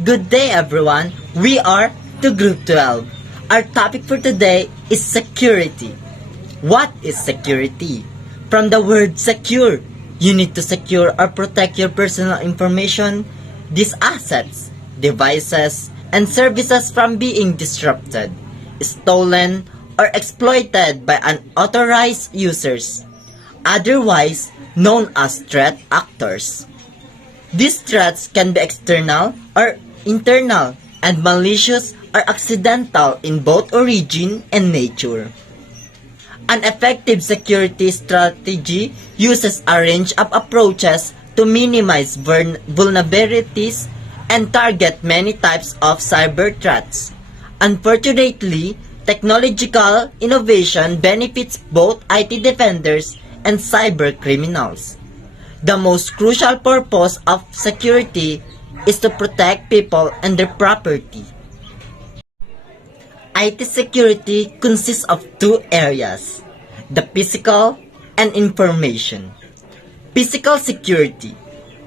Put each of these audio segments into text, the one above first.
Good day everyone, we are to Group 12. Our topic for today is security. What is security? From the word secure, you need to secure or protect your personal information, these assets, devices, and services from being disrupted, stolen, or exploited by unauthorized users, otherwise known as threat actors. These threats can be external or internal, and malicious or accidental in both origin and nature. An effective security strategy uses a range of approaches to minimize vulnerabilities and target many types of cyber threats. Unfortunately, technological innovation benefits both IT defenders and cyber criminals. The most crucial purpose of security is to protect people and their property. IT security consists of two areas, the physical and information. Physical security.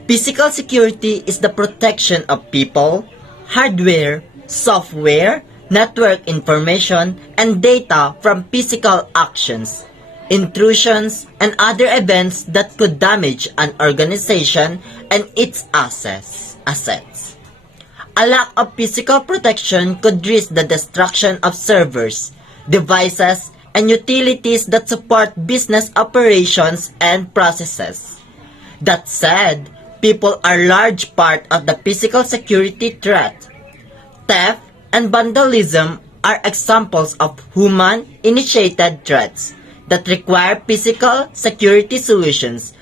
Physical security is the protection of people, hardware, software, network information, and data from physical actions, intrusions, and other events that could damage an organization and its assets. A lack of physical protection could risk the destruction of servers, devices, and utilities that support business operations and processes. That said, people are a large part of the physical security threat. Theft and vandalism are examples of human-initiated threats that require physical security solutions.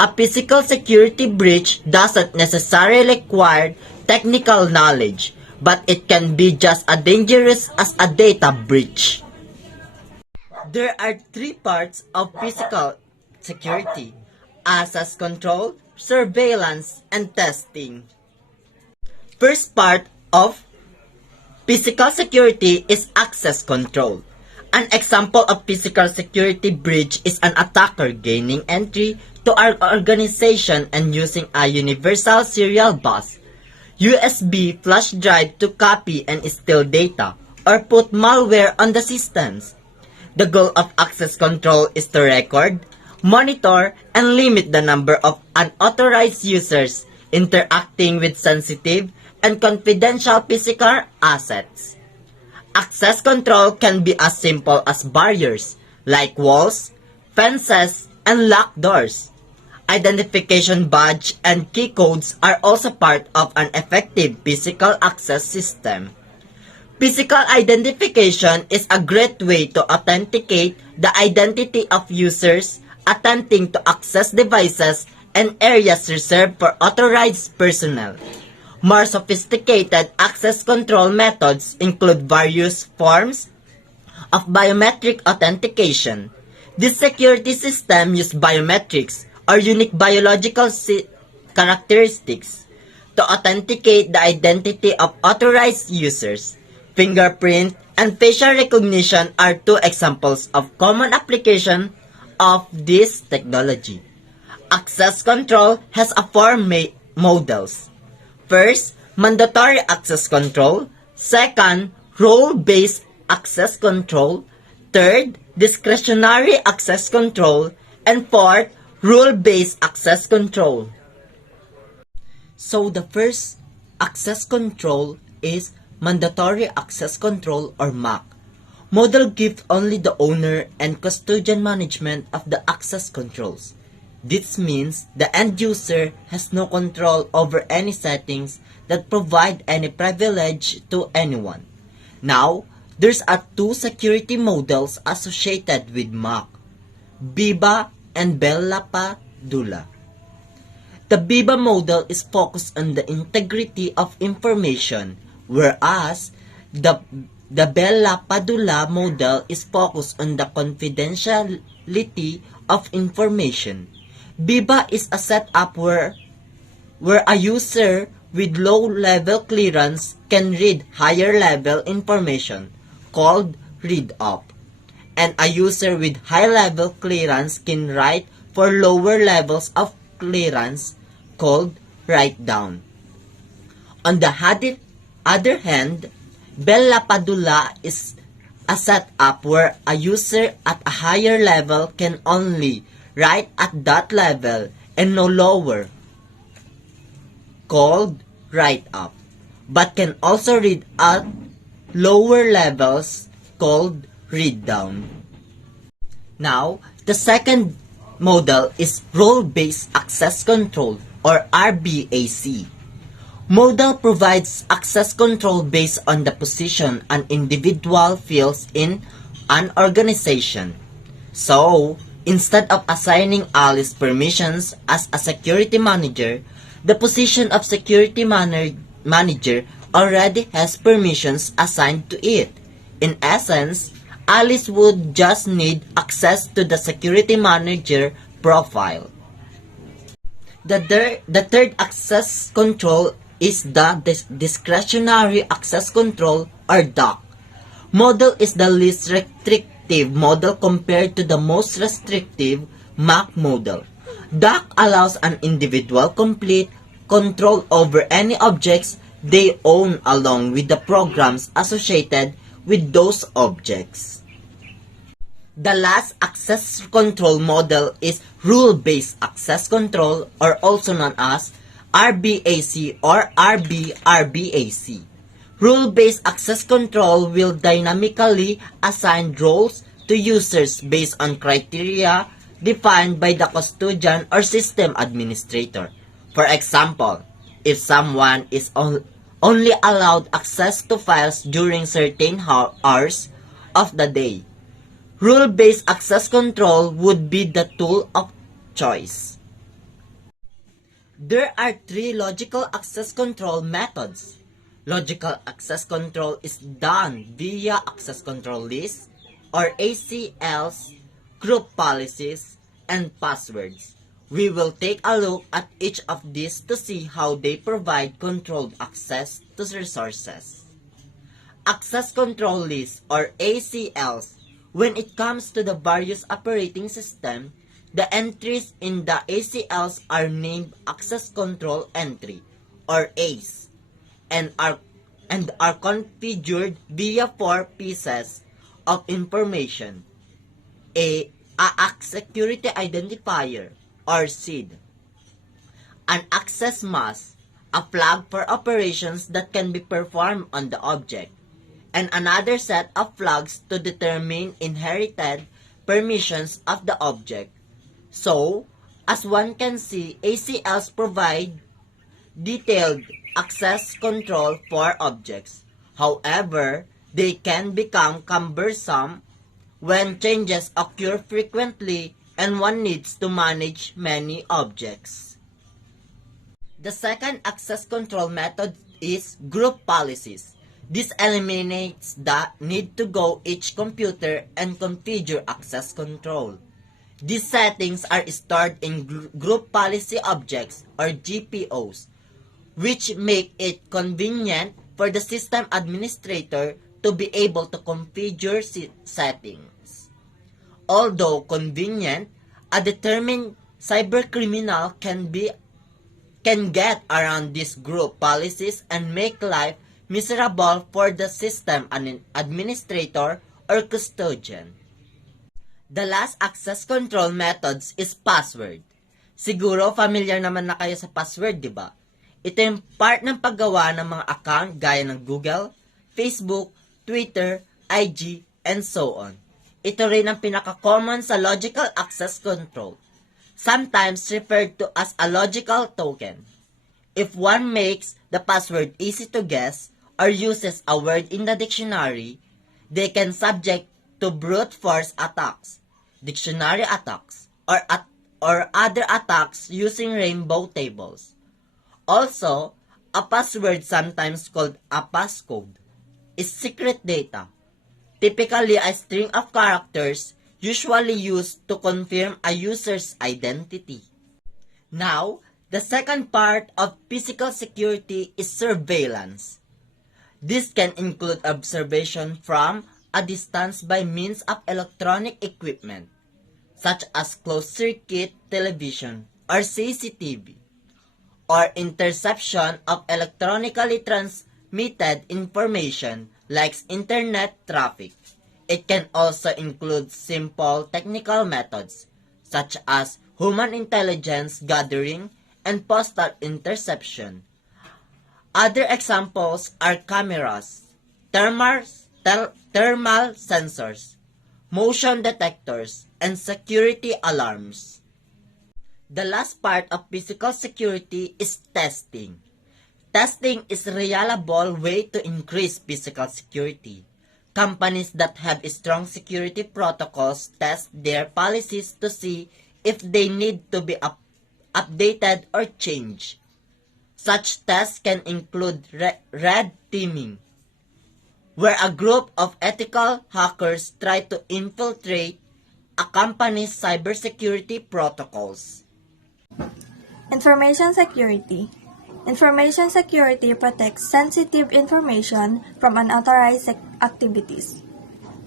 A physical security breach doesn't necessarily require technical knowledge, but it can be just as dangerous as a data breach. There are three parts of physical security: access control, surveillance, and testing. First part of physical security is access control. An example of physical security breach is an attacker gaining entry to our organization and using a universal serial bus, USB flash drive to copy and steal data, or put malware on the systems. The goal of access control is to record, monitor, and limit the number of unauthorized users interacting with sensitive and confidential physical assets. Access control can be as simple as barriers, like walls, fences, and locked doors. Identification badge and key codes are also part of an effective physical access system. Physical identification is a great way to authenticate the identity of users attempting to access devices and areas reserved for authorized personnel. More sophisticated access control methods include various forms of biometric authentication. This security system uses biometrics or unique biological characteristics to authenticate the identity of authorized users. Fingerprint and facial recognition are two examples of common application of this technology. Access control has four models. First, mandatory access control. Second, role-based access control. Third, discretionary access control. And fourth, rule-based access control. So the first access control is mandatory access control or MAC. Model gives only the owner and custodian management of the access controls. This means the end user has no control over any settings that provide any privilege to anyone. Now, there's two security models associated with MAC, Viva and Bella Padula. The Viva model is focused on the integrity of information, whereas the Bella Padula model is focused on the confidentiality of information. Viva is a setup where a user with low-level clearance can read higher-level information, called read-up, and a user with high-level clearance can write for lower levels of clearance, called write-down. On the other hand, Bella Padula is a setup where a user at a higher level can only write at that level and no lower, called write up, but can also read at lower levels, called read down. Now, the second model is role-based access control, or RBAC. Model provides access control based on the position an individual fills in an organization. So, instead of assigning Alice permissions as a security manager, the position of security manager already has permissions assigned to it. In essence, Alice would just need access to the security manager profile. The third access control is the discretionary access control, or DAC. Model is the least restrictive model compared to the most restrictive MAC model. DAC allows an individual complete control over any objects they own along with the programs associated with those objects. The last access control model is rule-based access control, or also known as RBAC or RBAC. Rule-based access control will dynamically assign roles to users based on criteria defined by the custodian or system administrator. For example, if someone is only allowed access to files during certain hours of the day, rule-based access control would be the tool of choice. There are three logical access control methods. Logical access control is done via access control lists, or ACLs, group policies, and passwords. We will take a look at each of these to see how they provide controlled access to resources. Access control lists, or ACLs. When it comes to the various operating systems, the entries in the ACLs are named Access Control Entry, or ACE, and are configured via four pieces of information: a security identifier, or SID, an access mask, a flag for operations that can be performed on the object, and another set of flags to determine inherited permissions of the object. So, as one can see, ACLs provide detailed access control for objects. However, they can become cumbersome when changes occur frequently and one needs to manage many objects. The second access control method is group policies. This eliminates the need to go each computer and configure access control. These settings are stored in group policy objects, or GPOs, which make it convenient for the system administrator to be able to configure settings. Although convenient, a determined cybercriminal can get around these group policies and make life miserable for the system administrator or custodian. The last access control methods is password. Siguro familiar naman na kayo sa password, di ba? Ito yung part ng paggawa ng mga account gaya ng Google, Facebook, Twitter, IG, and so on. Ito rin ang pinaka-common sa logical access control, sometimes referred to as a logical token. If one makes the password easy to guess or uses a word in the dictionary, they can subject to brute force attacks, dictionary attacks, or other attacks using rainbow tables. Also, a password, sometimes called a passcode, is secret data, typically a string of characters usually used to confirm a user's identity. Now, the second part of physical security is surveillance. This can include observation from a distance by means of electronic equipment, such as closed-circuit television or CCTV. or interception of electronically transmitted information like internet traffic. It can also include simple technical methods such as human intelligence gathering and postal interception. Other examples are cameras, thermal sensors, motion detectors, and security alarms. The last part of physical security is testing. Testing is a reliable way to increase physical security. Companies that have strong security protocols test their policies to see if they need to be updated or changed. Such tests can include red teaming, where a group of ethical hackers try to infiltrate a company's cybersecurity protocols. Information security. Information security protects sensitive information from unauthorized activities.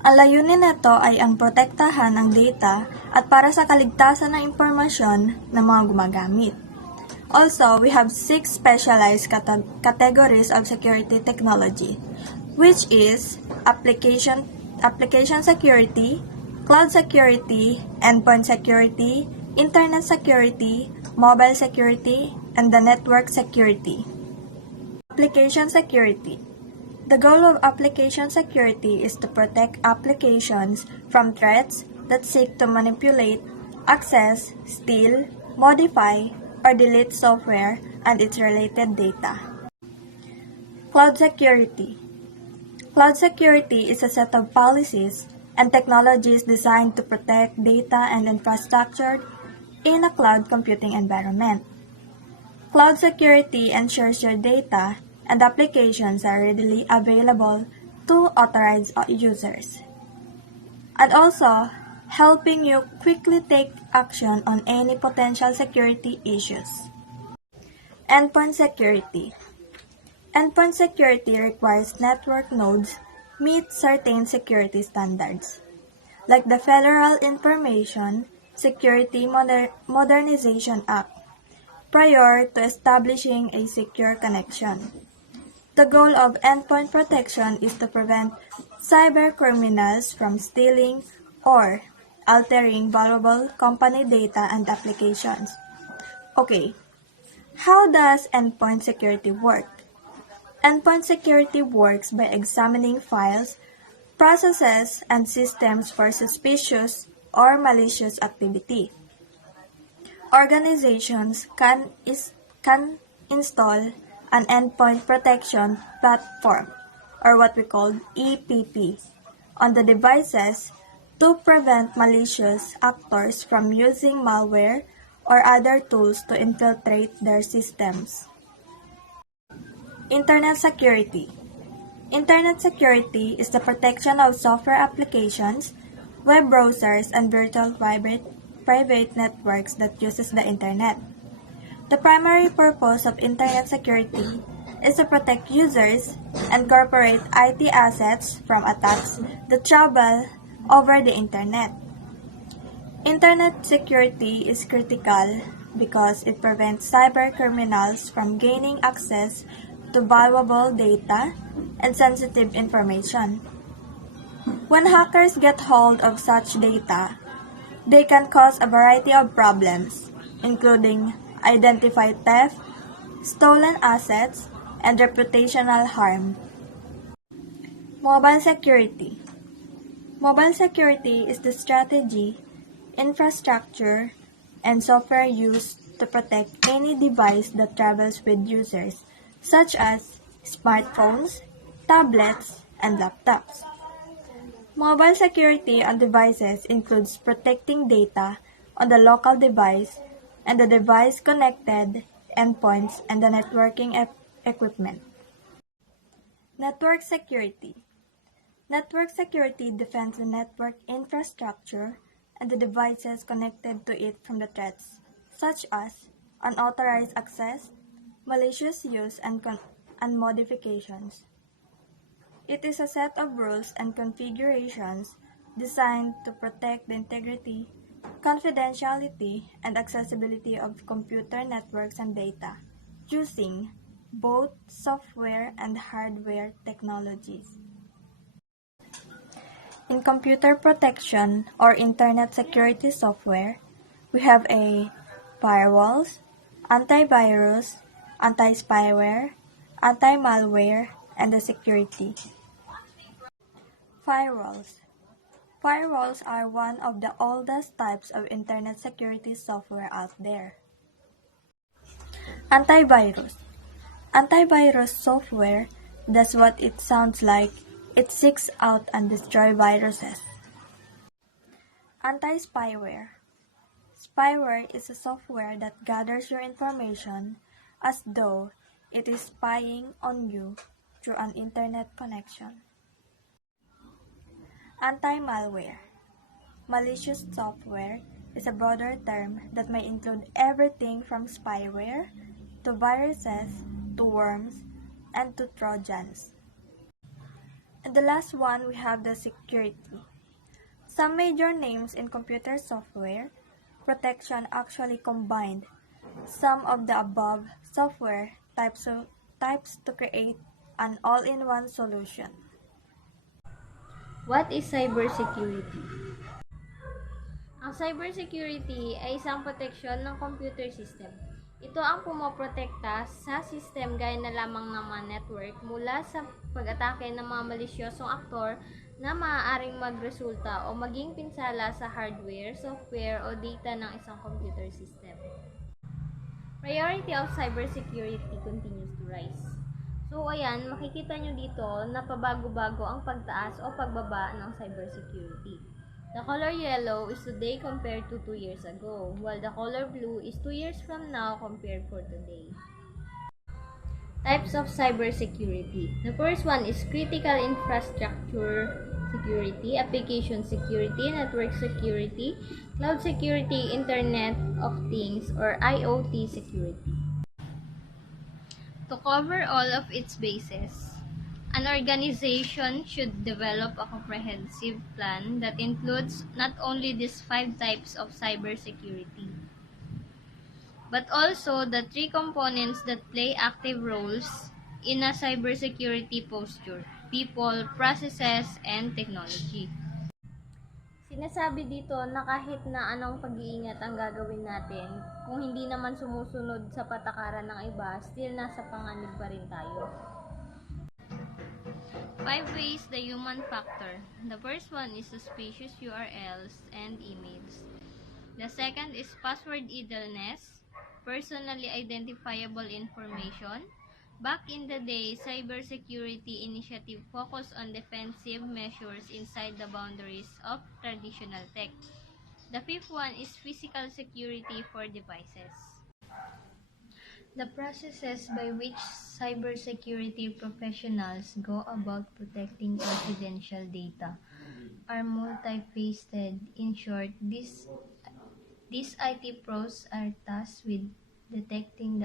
Ang layunin nito ay ang protektahan ng data at para sa kaligtasan ng impormasyon ng mga gumagamit. Also, we have 6 specialized categories of security technology, which is application security, cloud security, endpoint security, internet security, mobile security, and the network security. Application security. The goal of application security is to protect applications from threats that seek to manipulate, access, steal, modify, or delete software and its related data. Cloud security. Cloud security is a set of policies and technologies designed to protect data and infrastructure in a cloud computing environment. Cloud security ensures your data and applications are readily available to authorized users, and also helping you quickly take action on any potential security issues. Endpoint security. Endpoint security requires network nodes meet certain security standards, like the Federal Information Security Modernization Act, prior to establishing a secure connection. The goal of endpoint protection is to prevent cyber criminals from stealing or altering valuable company data and applications. Okay, how does endpoint security work? Endpoint security works by examining files, processes, and systems for suspicious or malicious activity. Organizations can install an endpoint protection platform, or what we call EPP, on the devices to prevent malicious actors from using malware or other tools to infiltrate their systems. Internet security. Internet security is the protection of software applications, web browsers, and virtual private networks that uses the internet. The primary purpose of internet security is to protect users and corporate IT assets from attacks that travel over the internet. Internet security is critical because it prevents cyber criminals from gaining access to valuable data and sensitive information. When hackers get hold of such data, they can cause a variety of problems, including identified theft, stolen assets, and reputational harm. Mobile security. Mobile security is the strategy, infrastructure, and software used to protect any device that travels with users, such as smartphones, tablets, and laptops. Mobile security on devices includes protecting data on the local device and the device-connected endpoints and the networking equipment. Network security. Network security defends the network infrastructure and the devices connected to it from the threats, such as unauthorized access, malicious use, and modifications. It is a set of rules and configurations designed to protect the integrity, confidentiality, and accessibility of computer networks and data. using both software and hardware technologies. In computer protection or internet security software, we have firewalls, antivirus, anti-spyware, anti-malware, and the security. Firewalls. Firewalls are one of the oldest types of internet security software out there. Antivirus. Antivirus software does what it sounds like. It seeks out and destroys viruses. Anti-spyware. Spyware is a software that gathers your information as though it is spying on you through an internet connection. Anti-malware. Malicious software is a broader term that may include everything from spyware to viruses to worms and to trojans. And the last one, we have the security. Some major names in computer software protection actually combined some of the above software types to create an all-in-one solution. What is cybersecurity? Ang cybersecurity ay isang proteksyon ng computer system. Ito ang pumoprotekta sa system gaya na lamang ng mga network mula sa pag-atake ng mga malisyosong aktor na maaaring magresulta o maging pinsala sa hardware, software o data ng isang computer system. Priority of cybersecurity continues to rise. So ayan, makikita nyo dito na pabago-bago ang pagtaas o pagbaba ng cybersecurity. The color yellow is today compared to 2 years ago, while the color blue is 2 years from now compared for today. Types of cybersecurity. The first one is critical infrastructure security, application security, network security, cloud security, Internet of Things or IoT security. To cover all of its bases, an organization should develop a comprehensive plan that includes not only these 5 types of cybersecurity, but also the 3 components that play active roles in a cybersecurity posture: people, processes, and technology. Sinasabi dito na kahit na anong pag-iingat ang gagawin natin, kung hindi naman sumusunod sa patakaran ng iba, still nasa panganib pa rin tayo. 5 ways the human factor. The first one is suspicious URLs and emails. The second is password idleness, personally identifiable information. Back in the day, cybersecurity initiative focused on defensive measures inside the boundaries of traditional tech. The fifth one is physical security for devices. The processes by which cybersecurity professionals go about protecting confidential data are multifaceted. In short, these IT pros are tasked with detecting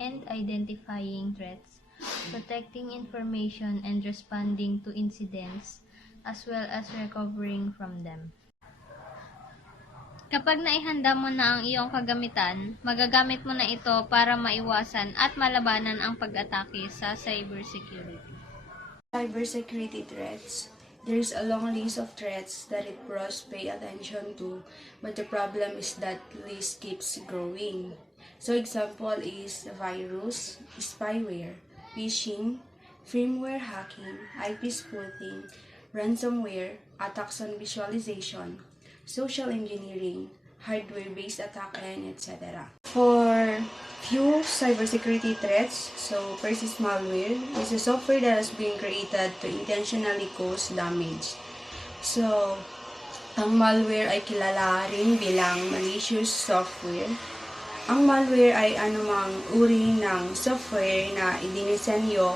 and identifying threats, protecting information, and responding to incidents, as well as recovering from them. Kapag naihanda mo na ang iyong kagamitan, magagamit mo na ito para maiwasan at malabanan ang pag-atake sa cybersecurity. Cybersecurity threats. There's a long list of threats that it pros pay attention to, but the problem is that list keeps growing. So example is virus, spyware, phishing, firmware hacking, IP spoofing, ransomware, attacks on visualization, social engineering, hardware-based attack, and etc. For few cybersecurity threats, so first is malware. It's a software that has been created to intentionally cause damage. So, ang malware ay kilala rin bilang malicious software. Ang malware ay anumang uri ng software na idinisenyo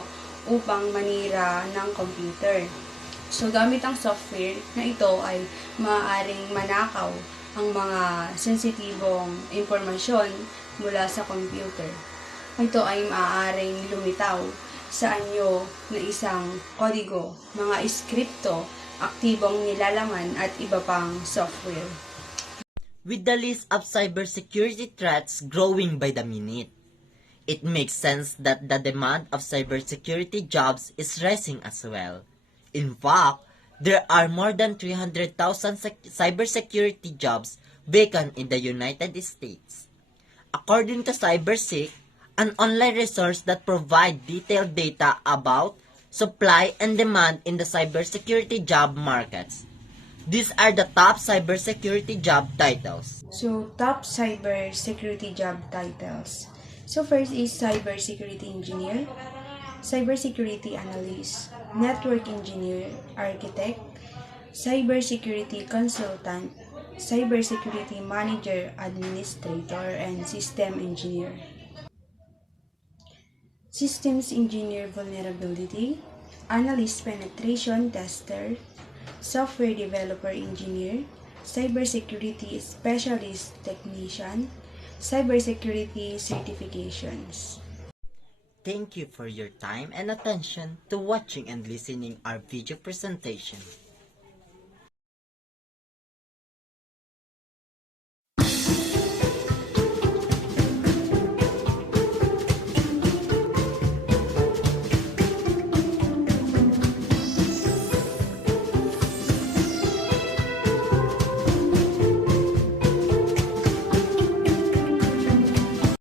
upang manira ng computer. So, gamit ang software na ito ay maaaring manakaw ang mga sensitibong impormasyon mula sa computer. Ito ay maaaring lumitaw sa anyo na isang kodigo, mga iskripto, aktibong nilalaman at iba pang software. With the list of cybersecurity threats growing by the minute, It makes sense that the demand of cybersecurity jobs is rising as well. In fact, there are more than 300,000 cybersecurity jobs vacant in the United States. According to CyberSec, an online resource that provides detailed data about supply and demand in the cybersecurity job markets. These are the top cybersecurity job titles. So, top cybersecurity job titles. So, first is cybersecurity engineer, cybersecurity analyst, network engineer, architect, cybersecurity consultant, cybersecurity manager, administrator, and system engineer. Systems engineer vulnerability, analyst penetration tester, software developer engineer, cybersecurity specialist technician, cybersecurity certifications. Thank you for your time and attention to watching and listening our video presentation.